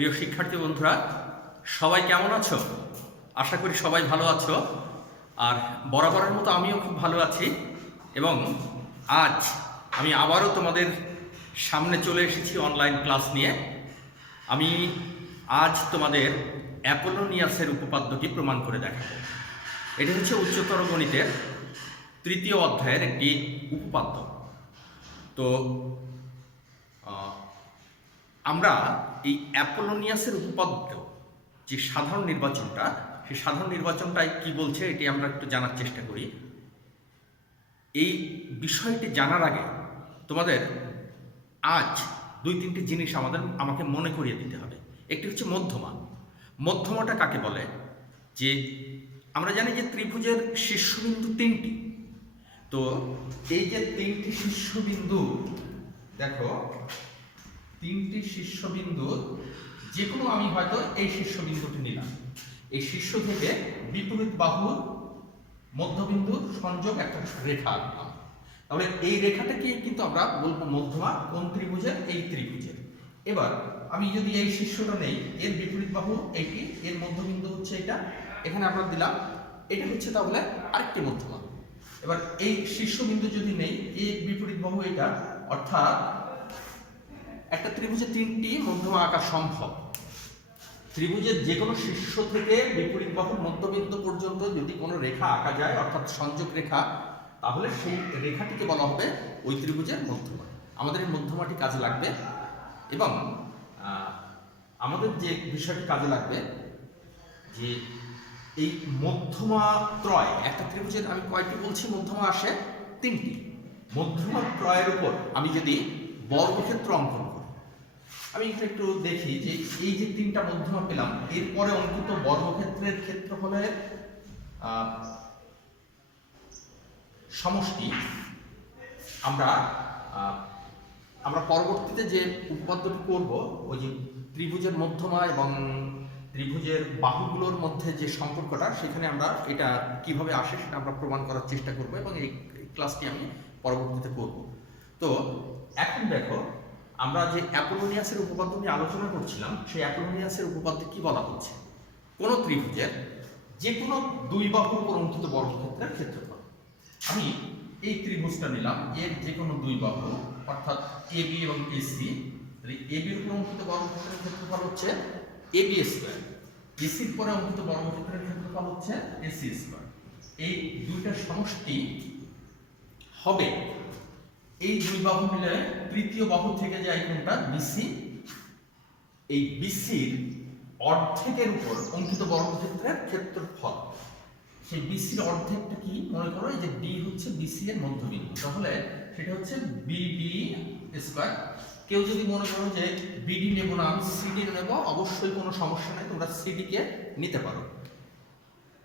প্রিয় শিক্ষার্থী বন্ধুরা, সবাই কেমন আছো? আশা করি সবাই ভালো আছো। আর বরাবরের মতো আমিও খুব ভালো আছি। এবং আজ আমি আবারও তোমাদের সামনে চলে এসেছি অনলাইন ক্লাস নিয়ে। আমি আজ তোমাদের অ্যাপোলোনিয়াসের উপপাদ্যটি প্রমাণ করে দেখাবো। এটি হচ্ছে উচ্চতর গণিতের তৃতীয় অধ্যায়ের একটি উপপাদ্য। তো আমরা এই অ্যাপোলোনিয়াসের উপপাদ্য যে সাধারণ নির্বাচনটা, সেই সাধারণ নির্বাচনটায় কি বলছে এটি আমরা একটু জানার চেষ্টা করি। এই বিষয়টি জানার আগে তোমাদের আজ দুই তিনটি জিনিস আমাকে মনে করিয়ে দিতে হবে। একটি হচ্ছে মধ্যমা। মধ্যমাটা কাকে বলে? যে আমরা জানি যে ত্রিভুজের শীর্ষবিন্দু তিনটি। তো এই যে তিনটি শীর্ষবিন্দু, দেখো তিনটি শীর্ষবিন্দু, যে কোনো আমি হয়তো এই শীর্ষবিন্দুটি নিলাম, এই শীর্ষ থেকে বিপরীত বাহুর মধ্যবিন্দুর সংযোগ একটা রেখা আঁকলাম। তাহলে এই রেখাটাকে কিন্তু আমরা বলবো মধ্যমা। কোন ত্রিভুজের? এই ত্রিভুজের। এবার আমি যদি এই শীর্ষটা নেই, এর বিপরীত বাহু এইটি, এর মধ্যবিন্দু হচ্ছে এটা, এখানে আমরা দিলাম, এটা হচ্ছে তাহলে আরেকটি মধ্যমা। এবার এই শীর্ষবিন্দু যদি নেই, এর বিপরীত বাহু এটা, অর্থাৎ একটা ত্রিভুজে তিনটি মধ্যমা আঁকা সম্ভব। ত্রিভুজের যে কোনো শীর্ষ থেকে বিপরীত বাহুর মধ্যবিন্দু পর্যন্ত যদি কোনো রেখা আঁকা যায়, অর্থাৎ সংযোগ রেখা, তাহলে সেই রেখাটিকে বলা হবে ওই ত্রিভুজের মধ্যমা। আমাদের এই মধ্যমাটি কাজে লাগবে। এবং আমাদের যে বিষয়টি কাজে লাগবে, যে এই মধ্যমা ত্রয়, একটা ত্রিভুজের আমি কয়টি বলছি মধ্যমা আসে? তিনটি। মধ্যমা ত্রয়ের উপর আমি যদি বর্গক্ষেত্র অঙ্কন করি, আমি এখানে একটু দেখি যে এই যে তিনটা মধ্যমা পেলাম, এরপরে অঙ্কিত বর্গক্ষেত্রের ক্ষেত্রফলের সমষ্টি আমরা পরবর্তীতে যে উপপাদ্যটি করব, ওই যে ত্রিভুজের মধ্যমা এবং ত্রিভুজের বাহুগুলোর মধ্যে যে সম্পর্কটা, সেখানে আমরা এটা কিভাবে আসে সেটা আমরা প্রমাণ করার চেষ্টা করব, এবং এই ক্লাসটি আমি পরবর্তীতে করব। তো এখন দেখো, আমরা যে অ্যাপোলোনিয়াসের উপপাদ্য নিয়ে আলোচনা করছিলাম, সেই অ্যাপোলোনিয়াসের উপপাদ্যে কি বলা হচ্ছে? কোন ত্রিভুজের যে কোনো দুই বাহুর উপর অঙ্কিত বর্গক্ষেত্রের ক্ষেত্রফল। আমি এই ত্রিভুজটা নিলাম, এর যে কোনো দুই বাহু, অর্থাৎ এবি এবং এসি। এবির উপর অঙ্কিত বর্গক্ষেত্রের ক্ষেত্রফল হচ্ছে এবি স্কয়ার, এসির পরে অঙ্কিত বর্গক্ষেত্রের ক্ষেত্রফল হচ্ছে এসি স্কয়ার। এই দুইটার সমষ্টি হবে এই দুই বাহু মিলে তৃতীয় বাহু থেকে যায় কোনটা? বিসি। এই বিসির অর্ধেকের উপর অঙ্কিত বর্গক্ষেত্রের ক্ষেত্রফল। সেই বিসির অর্ধেকটা কি? মনে করো এই যে ডি হচ্ছে বিসি এর মধ্যবিন্দু, তাহলে সেটা হচ্ছে বিডি স্কয়ার। কেউ যদি মনে করো যে বিডি নেব না, আমি সিডি নেব, অবশ্যই কোনো সমস্যা নেই, তোমরা সিডি কে নিতে পারো।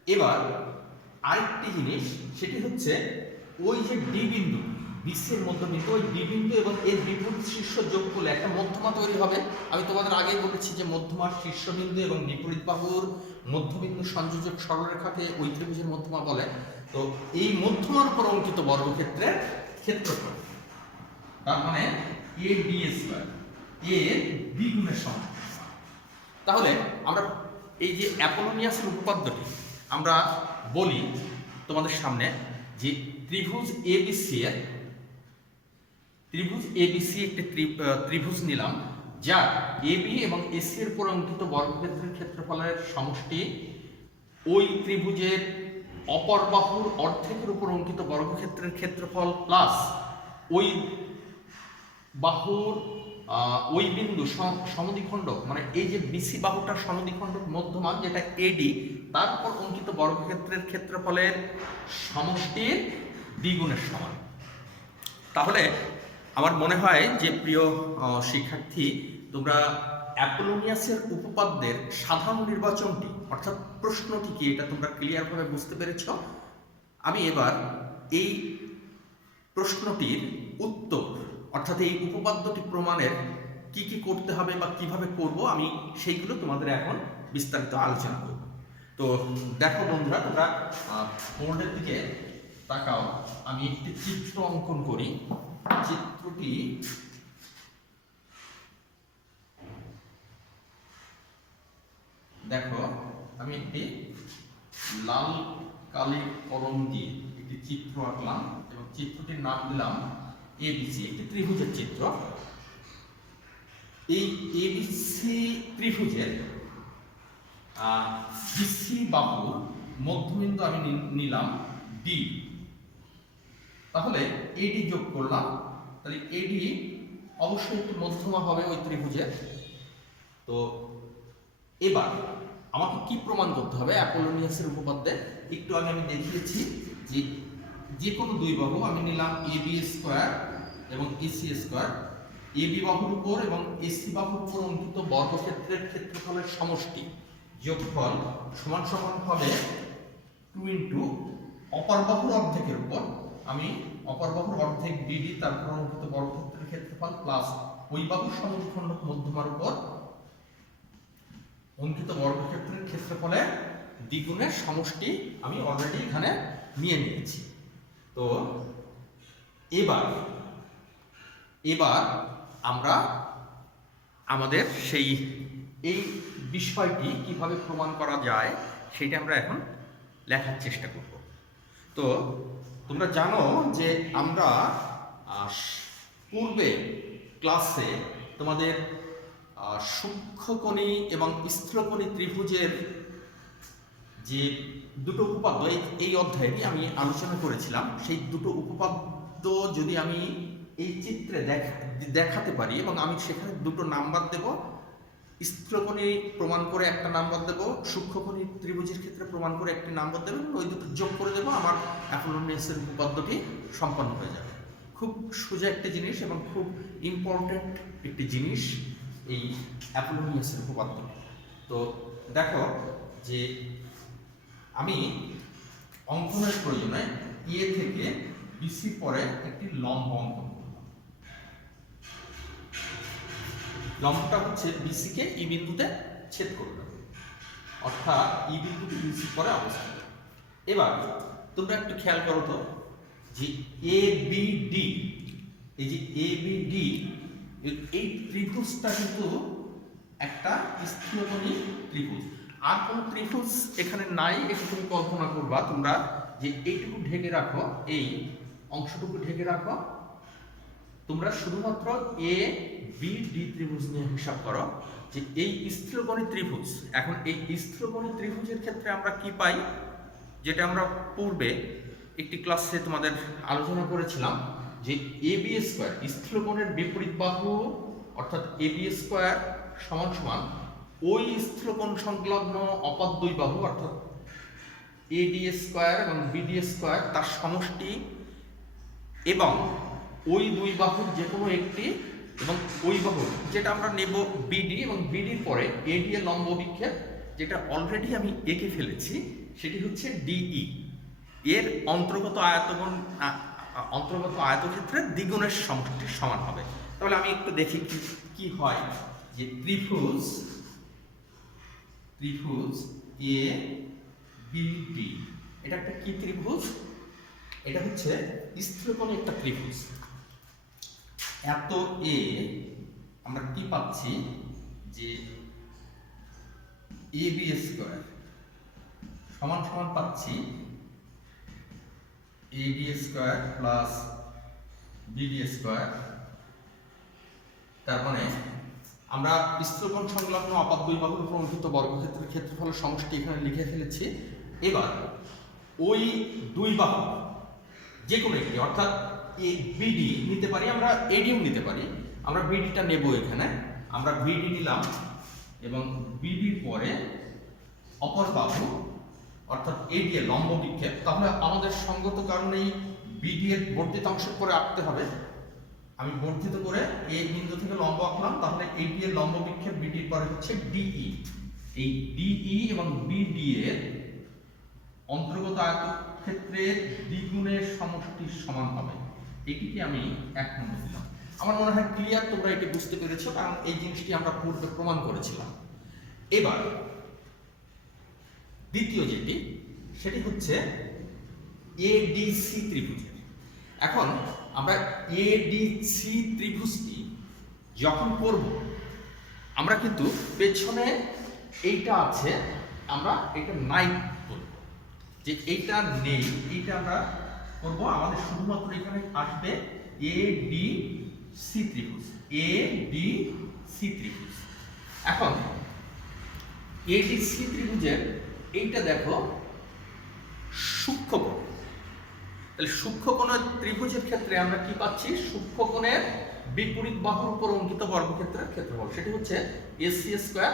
এবার আরেকটি জিনিস, সেটি হচ্ছে ওই যে ডি বিন্দু, বিসি এর মধ্যবিন্দু, ওই ডি বিন্দু এবং এর বিপরীত শীর্ষ যোগ করলে একটা মধ্যমা তৈরি হবে। আমি তোমাদের আগেই বলেছি যে মধ্যমার শীর্ষবিন্দু এবং বিপরীত বাহুর মধ্যবিন্দু সংযোজক সরলরেখাকে ওই ত্রিভুজের মধ্যমা বলে। তো এই মধ্যমার উপর অঙ্কিত বর্গক্ষেত্রের ক্ষেত্রফল, তার মানে এ ডি স্কয়ার, এর দ্বিগুণের সমান। তাহলে আমরা এই যে অ্যাপোলোনিয়াসের উপপাদ্যটি আমরা বলি তোমাদের সামনে, যে ত্রিভুজ এবিসি একটি ত্রিভুজ নিলাম, যা এবি এবং এসি এর উপর অঙ্কিত বর্গক্ষেত্রের ক্ষেত্রফলের সমষ্টি ওই ত্রিভুজের অপর বাহুর অর্ধেকের উপর অঙ্কিত বর্গক্ষেত্রের ক্ষেত্রফল প্লাস ওই বাহুর ওই বিন্দু সমদ্বিখণ্ডক, মানে এই যে বিসি বাহুটার সমদ্বিখণ্ডক মধ্যমা যেটা এডি, তার উপর অঙ্কিত বর্গক্ষেত্রের ক্ষেত্রফলের সমষ্টির দ্বিগুণের সমান। তাহলে আমার মনে হয় যে প্রিয় শিক্ষার্থী, তোমরা অ্যাপোলোনিয়াসের উপপাদ্যের সাধারণ নির্বাচনটি, অর্থাৎ প্রশ্নটি কি, এটা তোমরা ক্লিয়ারভাবে বুঝতে পেরেছ। আমি এবার এই প্রশ্নটির উত্তর, অর্থাৎ এই উপপাদ্যটি প্রমাণের কি কি করতে হবে বা কিভাবে করব, আমি সেইগুলো তোমাদের এখন বিস্তারিত আলোচনা করব। তো দেখো বন্ধুরা, তোমরা বোর্ডের দিকে তাকাও। আমি একটি চিত্র অঙ্কন করি। চিত্রটি দেখো আমি একটি লাল কালির কলম দিয়ে একটি চিত্র আঁকলাম এবং চিত্রটির নাম দিলাম এবিসি, একটি ত্রিভুজের চিত্র। এই এবিসি ত্রিভুজের বিসি বাহুর মধ্যবিন্দু আমি নিলাম ডি। তাহলে এডি যোগ করলাম, তাহলে এডি অবশ্যই একটি মধ্যমা হবে ওই ত্রিভুজের। তো এবার আমাকে কি প্রমাণ করতে হবে অ্যাপোলোনিয়াসের উপপাদ্যে? একটু আগে আমি দেখিয়েছি যে যে কোনো দুই বাহু আমি নিলাম এবি স্কোয়ার এবং এসি স্কোয়ার। এবি বাহুর উপর এবং এসি বাহুর উপর অঙ্কিত বর্গক্ষেত্রের ক্ষেত্রফলের সমষ্টি যোগফল সমান সমান হবে 2 ইন্টু অপর বাহুর অর্ধেকের উপর আমি অপর বাহুর অর্ধেক ডিডি তারপর অঙ্কিত বর্গক্ষেত্রের ক্ষেত্রফল প্লাস ওই বাহুর সমদ্বিখণ্ডক মধ্যমার উপর অঙ্কিত বর্গক্ষেত্রের ক্ষেত্রফলের দ্বিগুণের সমষ্টি আমি অলরেডি এখানে নিয়ে নিয়েছি। তো এবার আমরা আমাদের সেই এই বিষয়টি কিভাবে প্রমাণ করা যায় সেটা আমরা এখন লেখার চেষ্টা করব। তো তোমরা জানো যে আমরা পূর্বে ক্লাসে তোমাদের সূক্ষ্মকোণী এবং স্থূলকোণী ত্রিভুজের যে দুটো উপপাদ্য এই অধ্যায়ে আমি আলোচনা করেছিলাম। সেই দুটো উপপাদ্য যদি আমি এই চিত্রে দেখাতে পারি এবং আমি সেখানে দুটো নাম্বার দেব, স্থূলকোণী প্রমাণ করে একটা নাম্বার দেব, সূক্ষ্মকোণী ত্রিভুজের ক্ষেত্রে প্রমাণ করে একটি নাম্বার দেব, ওই দুটো যোগ করে দেবো, আমার অ্যাপোলোনিয়াসের উপপাদ্যটি সম্পন্ন হয়ে যাবে। খুব সোজা একটি জিনিস এবং খুব ইম্পর্টেন্ট একটি জিনিস এই অ্যাপোলোনিয়াসের উপপাদ্য। তো দেখো যে আমি অঙ্কনের প্রয়োজনে এ থেকে বিসি পরে একটি লম্ব অঙ্কন করলাম। লম্বটা হচ্ছে বিসি কে ই বিন্দুতে ছেদ করবে, অর্থাৎ ই বিন্দুতে বিসি পরে অবস্থিত। এবার তোমরা একটু খেয়াল করো তো যে এ বি ডি, এই যে এ বি ডি এই ত্রিভুজটা কিন্তু একটা স্থূলকোণী ত্রিভুজ। আর কোন ত্রিভুজ এখানে নাই, একটু তুমি কল্পনা করবা তোমরা যে এইটুকু ঢেকে রাখো, এই অংশটুকু ঢেকে রাখো, তোমরা শুধুমাত্র এ বি ডি ত্রিভুজ নিয়ে হিসাব করো যে এই স্থূলকোণী ত্রিভুজ। এখন এই স্থূলকোণী ত্রিভুজের ক্ষেত্রে আমরা কি পাই, যেটা আমরা পূর্বে একটি ক্লাসে তোমাদের আলোচনা করেছিলাম যে এ বি স্কোয়ার স্থূলকোণের বিপরীত বাহু অর্থাৎ এ বি স্কোয়ার সমান সমান ওই স্থূলকোণ সংলগ্ন অপর দুই বাহু অর্থাৎ এডি স্কোয়ার এবং বিডি স্কোয়ার তার সমষ্টি এবং ওই দুই বাহুর যে কোনো একটি এবং ওই বাহুর যেটা আমরা নেব বিডি এবং বিডির পরে এডি এর লম্ব বিক্ষেপ যেটা অলরেডি আমি এঁকে ফেলেছি সেটি হচ্ছে ডিই, এর অন্তর্গত আয়তক্ষেত্রের দ্বিগুণের সমষ্টির সমান হবে। তাহলে আমি একটু দেখি কি হয় যে ত্রিভুজ এ বি ডি এটা একটা কি ত্রিভুজ? এটা হচ্ছে স্থূলকোণী একটা ত্রিভুজ। এত এ আমরা কি পাচ্ছি যে এ বি স্কোয়ার সমান সমান পাচ্ছি এডি স্কোয়ার প্লাস বিডি স্কোয়ার। তার মানে আমরা স্থূলকোণ সংলগ্ন আপাত দুই বাহুর উপর অঙ্কিত বর্গক্ষেত্রের ক্ষেত্রফলের সমষ্টি এখানে লিখে ফেলেছি। এবার ওই দুই বাহু যে কোনো একটি অর্থাৎ এ বিডি নিতে পারি, আমরা এডিও নিতে পারি, আমরা বিডিটা নেব, এখানে আমরা বিডি নিলাম এবং বিডির পরে অপর বাহু অর্থাৎ এডি এর লম্ব বিক্ষেপ। তাহলে আমাদের সঙ্গত কারণেই বিডি এর বর্ধিতাংশ করে আঁকতে হবে। আমি বর্ধিত করে এই বিন্দু থেকে লম্ব আঁকলাম, তাহলে এডি এর লম্ব বিক্ষেপ বিডির পরে হচ্ছে ডিই। এই ডিই এবং বিডি এর অন্তর্গত আয়তক্ষেত্রের দ্বিগুণের সমষ্টির সমান হবে। এটিকে আমি 1 নম্বর দিলাম। আমার মনে হয় ক্লিয়ার, তোমরা এটি বুঝতে পেরেছো, কারণ এই জিনিসটি আমরা পূর্বে প্রমাণ করেছিলাম। এবার দ্বিতীয় যেটি সেটি হচ্ছে এডিসি ত্রিভুজের। এখন আমরা এডিসি ত্রিভুজটি যখন করব আমরা কিন্তু পেছনে এইটা আছে, আমরা এটা নাই বলবো, যে এইটা নেই, এইটা আমরা করব। আমাদের শুধুমাত্র এখানে আসবে এ ডি সি ত্রিভুজ, এ ডি সি ত্রিভুজ। এখন এ ডি সি ত্রিভুজের এইটা দেখো সূক্ষ্মকোণ। তাহলে সূক্ষ্মকোণের ত্রিভুজের ক্ষেত্রে আমরা কি পাচ্ছি? সূক্ষ্মকোণের বিপরীত বাহুর উপর অঙ্কিত বর্গক্ষেত্রের ক্ষেত্রফল, সেটি হচ্ছে এসি স্কয়ার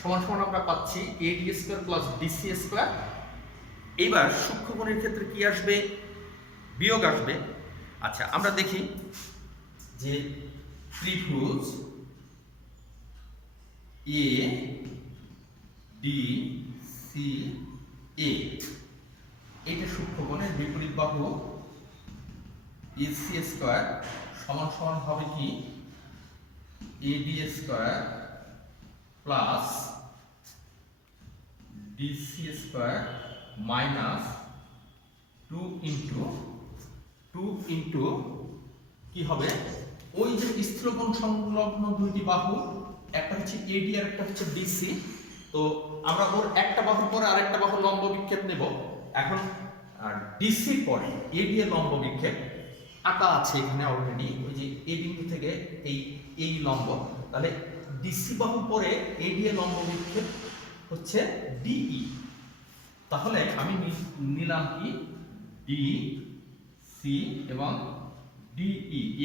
সমান সমান আমরা পাচ্ছি এডি স্কয়ার প্লাস ডিসি স্কয়ার। এইবার সূক্ষ্মকোণের ক্ষেত্রে কি আসবে? বিয়োগ আসবে। আচ্ছা, আমরা দেখি যে ত্রিভুজ এ ডি সি এ, এটা সূক্ষ্মকোণের বিপরীত বাহু এসি স্কয়ার সমান সমান হবে কি AD square plus DC square minus 2 into কি হবে? ওই যে স্থূলকোণ সংলগ্ন দুইটি বাহু, একটা হচ্ছে এডি আর একটা হচ্ছে ডিসি। তো আমরা ওর একটা বাহুর পরে আরেকটা বাহুর লম্ব বিক্ষেপ নেব। এখন ডিসি পরে এডি এর লম্ব বিক্ষেপ আঁকা আছে এখানে অলরেডি, ওই যে এ বিন্দু থেকে এই লম্ব। তাহলে ডিসি বাহু পরে এডি এর লম্ব বিক্ষেপ হচ্ছে ডিই। তাহলে আমি নিলাম কি ডি সি এবং ডিই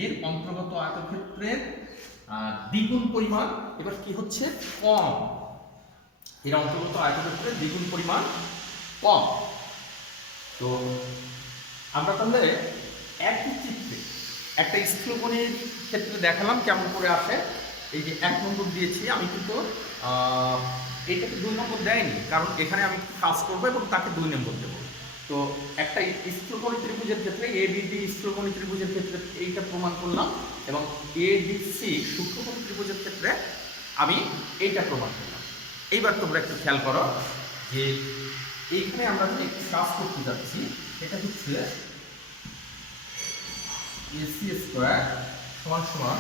এর অন্তর্গত আয়তক্ষেত্রের দ্বিগুণ পরিমাণ এবার কি হচ্ছে? কম। এর অন্তর্গত আয়তক্ষেত্রের দ্বিগুণ পরিমাণ কম। তো আমরা তাহলে একই চিত্রে একটা স্থূলকোণের ক্ষেত্রে দেখালাম কেমন করে আসে। এই যে 1 নম্বর দিয়েছি, আমি কিন্তু এটাকে 2 নম্বর দেয়নি, কারণ এখানে আমি কাজ করবো এবং তাকে 2 নম্বর দেবো। তো একটা স্থূলকোণী ত্রিভুজের ক্ষেত্রে এবিডি স্থূলকোণী ত্রিভুজের ক্ষেত্রে এইটা প্রমাণ করলাম, এবং এডিসি সূক্ষ্মকোণী ত্রিভুজের ক্ষেত্রে আমি এইটা প্রমাণ করলাম। এইবার তোমরা একটু খেয়াল করো যে এইখানে আমরা যে একটু কাজ করতে যাচ্ছি, এটা হচ্ছে এসি স্কয়ার সমান সমান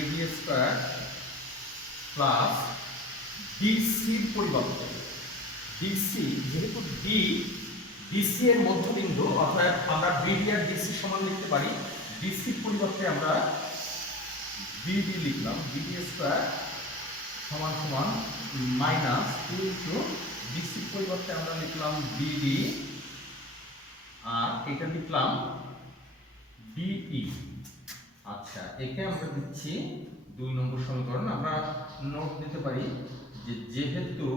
এডি স্কয়ার প্লাস ডিসির পরিবর্তে ডিসি, যেহেতু ডিসি এর মধ্যবিন্দু, অর্থাৎ আমরা বিডি আর ডিসি সমান লিখতে পারি। ডিসির পরিবর্তে আমরা বিডি লিখলাম, বিডি স্কয়ার সমান সমান মাইনাস 2 ইন্টু ডিসির পরিবর্তে আমরা লিখলাম বিডি, আর এটা লিখলাম ডিই। আচ্ছা, একে আমরা দিচ্ছি 2 নম্বর সমীকরণ। আমরা নোট দিতে পারি যে যেহেতু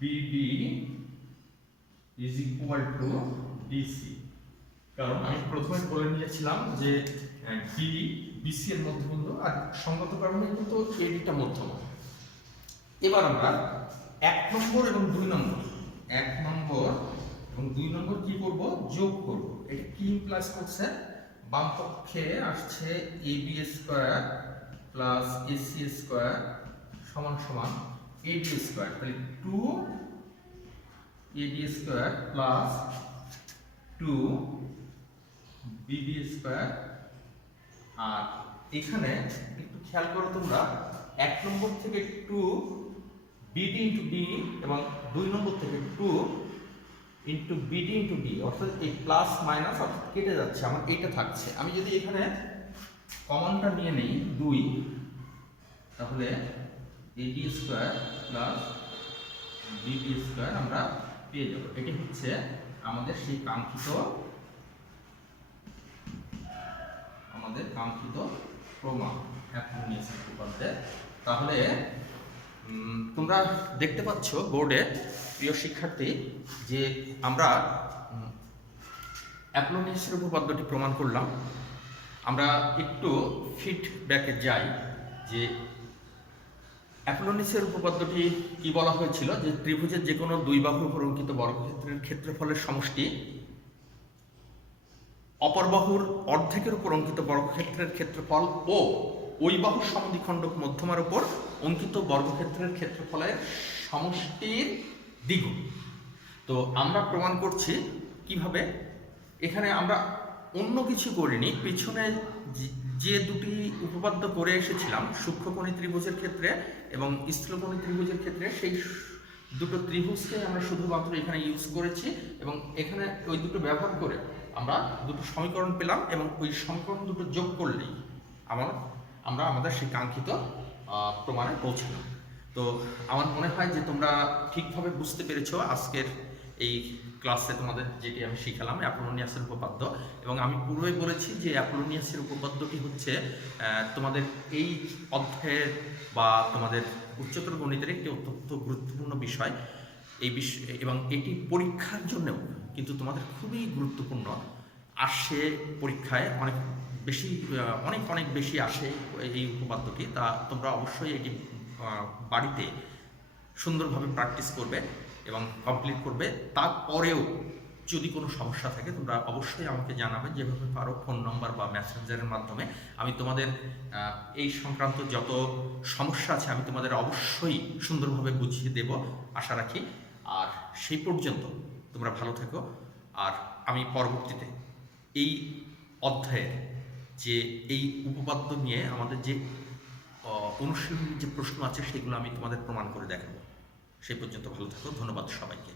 BD is equal to DC, কারণ আমি প্রথমে বলে নিয়েছিলাম যে ডি বিসি এর মধ্যবিন্দু, আর সঙ্গত কারণে কিন্তু এডিটা মধ্যমা। এবার আমরা 1 নম্বর এবং 2 নম্বর 1 নম্বর এবং 2 নম্বর কি করব? যোগ করব। এটা কি ইমপ্লাইজ করছে? বাম পক্ষে আসছে AB square plus AC square সমান সমান এডি স্কয়ার, তাহলে 2 AD square plus 2 BD square. আর এখানে একটু খেয়াল করো তোমরা, 1 নম্বর থেকে 2 বিডি ইন্টু ডি এবং 2 নম্বর থেকে 2 ইন্টু বিডি ইন্টু ডি, অর্থাৎ এই প্লাস মাইনাস অর্থাৎ কেটে যাচ্ছে, আমার এইটা থাকছে। আমি যদি এখানে কমনটা নিয়ে নেই 2, তাহলে এডি স্কয়ার প্লাস বিডি স্কয়ার আমরা পেয়ে যাব। এটি হচ্ছে আমাদের সেই কাঙ্ক্ষিত প্রমাণ অ্যাপোলোনিয়াস উপপাদ্যের। তাহলে তোমরা দেখতে পাচ্ছ বোর্ডে, প্রিয় শিক্ষার্থী, যে আমরা অ্যাপোলোনিয়াসের উপপাদ্যটি প্রমাণ করলাম। আমরা একটু ফিডব্যাকে যাই যে অ্যাপোলোনিয়াসের উপপাদ্যটি কি বলা হয়েছিল? যে ত্রিভুজের যে কোনো 2 বাহুর উপর অঙ্কিত বর্গক্ষেত্রের ক্ষেত্রফলের সমষ্টি অপর বাহুর অর্ধেকের উপর অঙ্কিত বর্গক্ষেত্রের ক্ষেত্রফল ও ওই বাহুর সমদ্বিখণ্ডক মধ্যমার উপর অঙ্কিত বর্গক্ষেত্রের ক্ষেত্রফলের সমষ্টির দ্বিগুণ। তো আমরা প্রমাণ করছি কিভাবে। এখানে আমরা অন্য কিছু করিনি, পিছনে যে দুটি উপপাদ্য করে এসেছিলাম সূক্ষ্মকোণী ত্রিভুজের ক্ষেত্রে এবং স্থূলকোণী ত্রিভুজের ক্ষেত্রে, সেই দুটো ত্রিভুজকে আমরা শুধুমাত্র এখানে ইউজ করেছি এবং এখানে ওই দুটো ব্যবহার করে আমরা দুটো সমীকরণ পেলাম এবং ওই সমীকরণ দুটো যোগ করলেই আমরা আমাদের সেই কাঙ্ক্ষিত প্রমাণে পৌঁছলাম। তো আমার মনে হয় যে তোমরা ঠিকভাবে বুঝতে পেরেছো আজকের এই ক্লাসে তোমাদের যেটি আমি শিখালাম অ্যাপোলোনিয়াসের উপপাদ্য। এবং আমি পূর্বে বলেছি যে অ্যাপোলোনিয়াসের উপপাদ্যটি হচ্ছে তোমাদের এই অধ্যায়ের বা তোমাদের উচ্চতর গণিতের একটি অত্যন্ত গুরুত্বপূর্ণ বিষয়। এই বিষয় এবং এটি পরীক্ষার জন্যও কিন্তু তোমাদের খুবই গুরুত্বপূর্ণ আসে, পরীক্ষায় অনেক বেশি আসে এই উপপাদ্যটি। তা তোমরা অবশ্যই এটি বাড়িতে সুন্দরভাবে প্র্যাকটিস করবে এবং কমপ্লিট করবে। তারপরেও যদি কোনো সমস্যা থাকে তোমরা অবশ্যই আমাকে জানাবে, যেভাবে পারো ফোন নম্বর বা মেসেঞ্জারের মাধ্যমে। আমি তোমাদের এই সংক্রান্ত যত সমস্যা আছে আমি তোমাদের অবশ্যই সুন্দরভাবে বুঝিয়ে দেব আশা রাখি। আর সেই পর্যন্ত তোমরা ভালো থেকো। আর আমি পরবর্তীতে এই অধ্যায়ের যে এই উপপাদ্য নিয়ে আমাদের যে অনুশীলনের যে প্রশ্ন আছে সেগুলো আমি তোমাদের প্রমাণ করে দেখাবো। সেই পর্যন্ত ভালো থাকো। ধন্যবাদ সবাইকে।